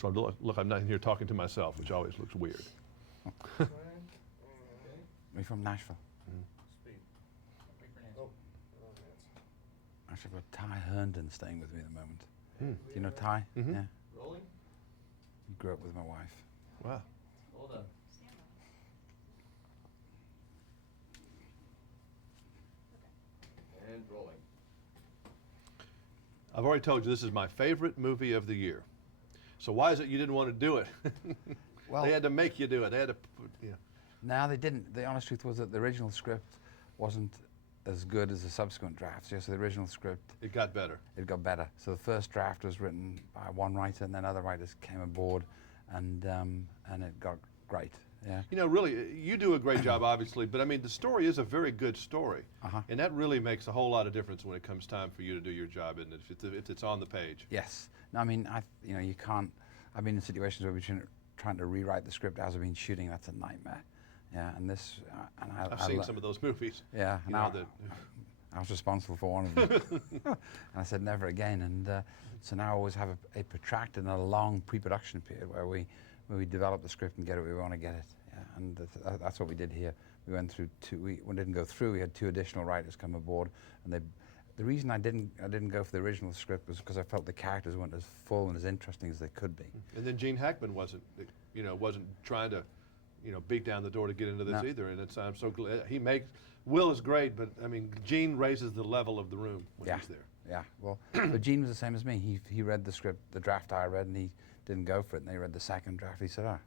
So look, I'm not here talking to myself, which always looks weird. We're from Nashville. Speed. Actually, I've got Ty Herndon staying with me at the moment. Hmm. Do you know Ty? Mhm. Yeah. Rolling. He grew up with my wife. Wow. Hold on. And rolling. I've already told you this is my favorite movie of the year. So why is it you didn't want to do it? Well, They had to make you do it. They had to, you know. no, they didn't. The honest truth was that the original script wasn't as good as the subsequent drafts. Yes, the original script, It got better. it got better. So the first draft was written by one writer, and then other writers came aboard, and it got great. Yeah. You know, really, you do a great job, obviously, but I mean, the story is a very good story. Uh-huh. And that really makes a whole lot of difference when it comes time for you to do your job, and if it's on the page. Yes. No, I mean, you can't. I've been in situations where we've been trying to rewrite the script as we've been shooting. That's a nightmare. Yeah, and this, and I've seen some of those movies. Yeah, You and know, I was responsible for one of them. And I said never again. And so now I always have a protracted and a long pre-production period where we develop the script and get it where we want to get it. Yeah, and that's what we did here. We went through we didn't go through. We had 2 additional writers come aboard, and the reason I didn't go for the original script was because I felt the characters weren't as full and as interesting as they could be. And then Gene Hackman wasn't trying to, beat down the door to get into this No. either. And I'm so glad Will is great, but I mean, Gene raises the level of the room when he's there. Yeah, well, but Gene was the same as me. He read the script, the draft I read, and he didn't go for it. And they read the second draft. He said,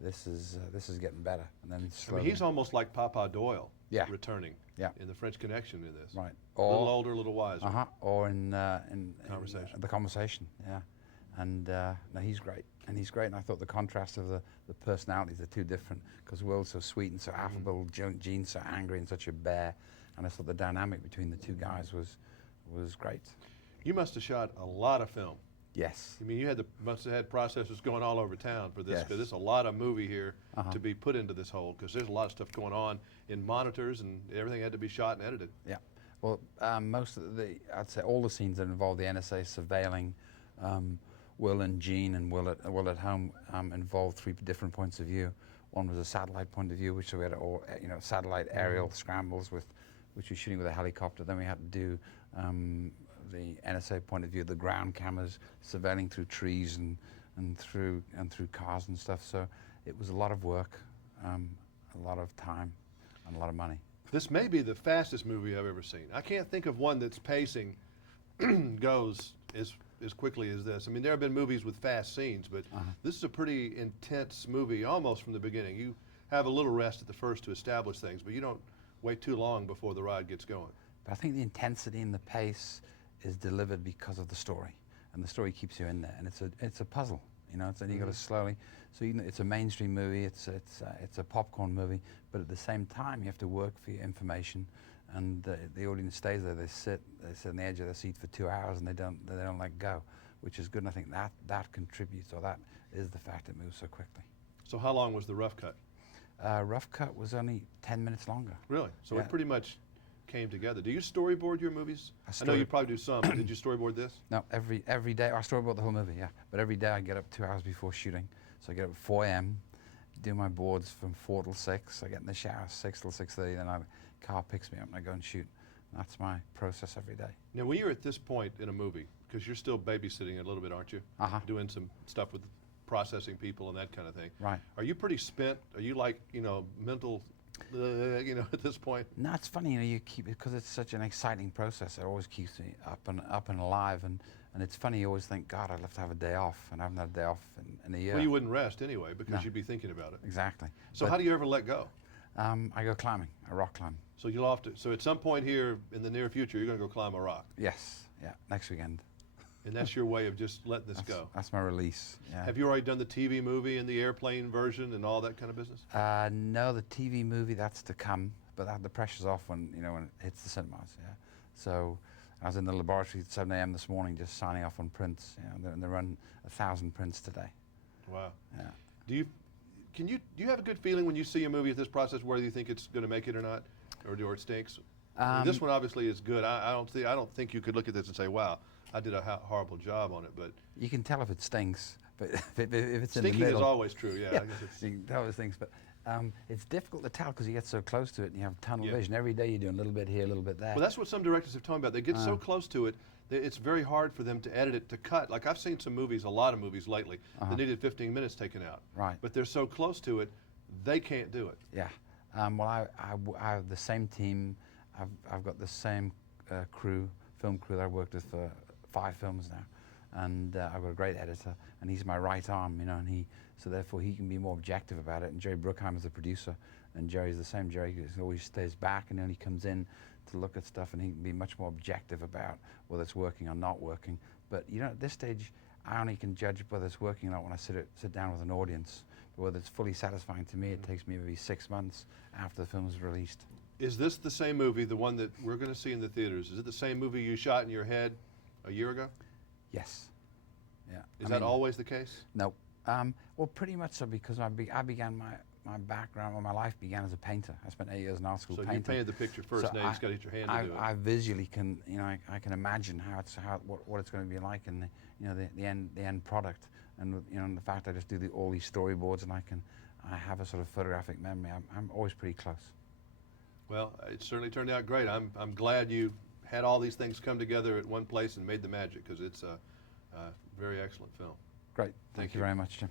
this is getting better. And then I mean, he's almost like Papa Doyle returning Yeah. in The French Connection in this. Right. A little older, a little wiser. Or in Conversation. The Conversation, yeah. And no, he's great. And he's great. And I thought the contrast of the personalities are too different, because Will's so sweet and so affable, Gene's so angry and such a bear. And I thought the dynamic between the two guys was great. You must have shot a lot of film. Yes. I mean, you must have had processors going all over town for this, Yes. because there's a lot of movie here to be put into this hole, because there's a lot of stuff going on in monitors, and everything had to be shot and edited. Yeah. Well, most of I'd say all the scenes that involve the NSA surveilling Will and Gene and Will at home involved 3 different points of view. One was a satellite point of view, which we had satellite aerial scrambles which we're shooting with a helicopter. Then we had to do the NSA point of view, the ground cameras surveilling through trees and through cars and stuff. So it was a lot of work, a lot of time, and a lot of money. This may be the fastest movie I've ever seen. I can't think of one that's pacing goes as quickly as this. I mean, there have been movies with fast scenes, but this is a pretty intense movie almost from the beginning. You have a little rest at the first to establish things, but you don't wait too long before the ride gets going. But I think the intensity and the pace is delivered because of the story, and the story keeps you in there. And it's a puzzle, and you got to slowly. So it's a mainstream movie. It's a popcorn movie, but at the same time you have to work for your information, and the audience stays there. They sit on the edge of their seat for 2 hours, and they don't let go, which is good. And I think that contributes, or that is the fact it moves so quickly. So how long was the rough cut? Rough cut was only 10 minutes longer. Really? So Yeah. it pretty much came together. Do you storyboard your movies? I know you probably do some, but did you storyboard this? No, every day. I storyboard the whole movie, yeah. But every day I get up 2 hours before shooting. So I get up at 4 a.m., do my boards from 4 till 6. I get in the shower 6 till 6:30. Then car picks me up and I go and shoot. And that's my process every day. Now, when you're at this point in a movie, because you're still babysitting a little bit, aren't you? Doing some stuff with processing people and that kind of thing. Right. Are you pretty spent? Are you like, mental, at this point? No, it's funny, you keep it, because it's such an exciting process. It always keeps me up and alive. And it's funny, you always think, God, I'd love to have a day off, and I haven't had a day off in a year. Well, you wouldn't rest anyway, because No. you'd be thinking about it. Exactly. So how do you ever let go? I go climbing, I rock climb. So so at some point here in the near future, you're going to go climb a rock. Yes, yeah, next weekend. And that's your way of just letting this go. That's my release, yeah. Have you already done the TV movie and the airplane version and all that kind of business? No, the TV movie, that's to come, but the pressure's off when it hits the cinemas, yeah. So I was in the laboratory at 7 a.m. this morning just signing off on prints, and they run 1,000 prints today. Wow. Yeah. Do you have a good feeling when you see a movie at this process whether you think it's going to make it or not, or it stinks? I mean, this one obviously is good. I don't think you could look at this and say, wow, I did a horrible job on it. But You can tell if it stinks, but if it's in the stinking middle. is always true. Yeah, I guess it's, You can tell those things, but it's difficult to tell because you get so close to it and you have tunnel Yeah. vision. Every day you're doing a little bit here, a little bit there. well, that's what some directors have told me about. They get so close to it, it's very hard for them to edit it, to cut. Like I've seen some movies, a lot of movies lately, that needed 15 minutes taken out. Right. But they're so close to it, they can't do it. Yeah. Well, I have the same team. I've got the same film crew that I've worked with for 5 films now, and I've got a great editor, and he's my right arm, you know, and so therefore he can be more objective about it. And Jerry Bruckheimer's the producer, and Jerry's the same. Jerry always stays back, and then he comes in to look at stuff, and he can be much more objective about whether it's working or not working. But you know, at this stage, I only can judge whether it's working or not when I sit down with an audience. But whether it's fully satisfying to me, it takes me maybe 6 months after the film is released. Is this the same movie, the one that we're going to see in the theaters? Is it the same movie you shot in your head a year ago? Yes. Yeah. Is that always the case? No. Well, pretty much so, because I began my background, well, my life began as a painter. I spent 8 years in art school So painting. you painted the picture first, So now you just got to get your hand to do it. I visually can, you know, I can imagine what it's going to be like, and the end product, and you know, and the fact I just do all these storyboards, and I have a sort of photographic memory. I'm always pretty close. Well, it certainly turned out great. I'm glad you had all these things come together at one place and made the magic, because it's a very excellent film. Great. Thank Thank you you. very much, Jim.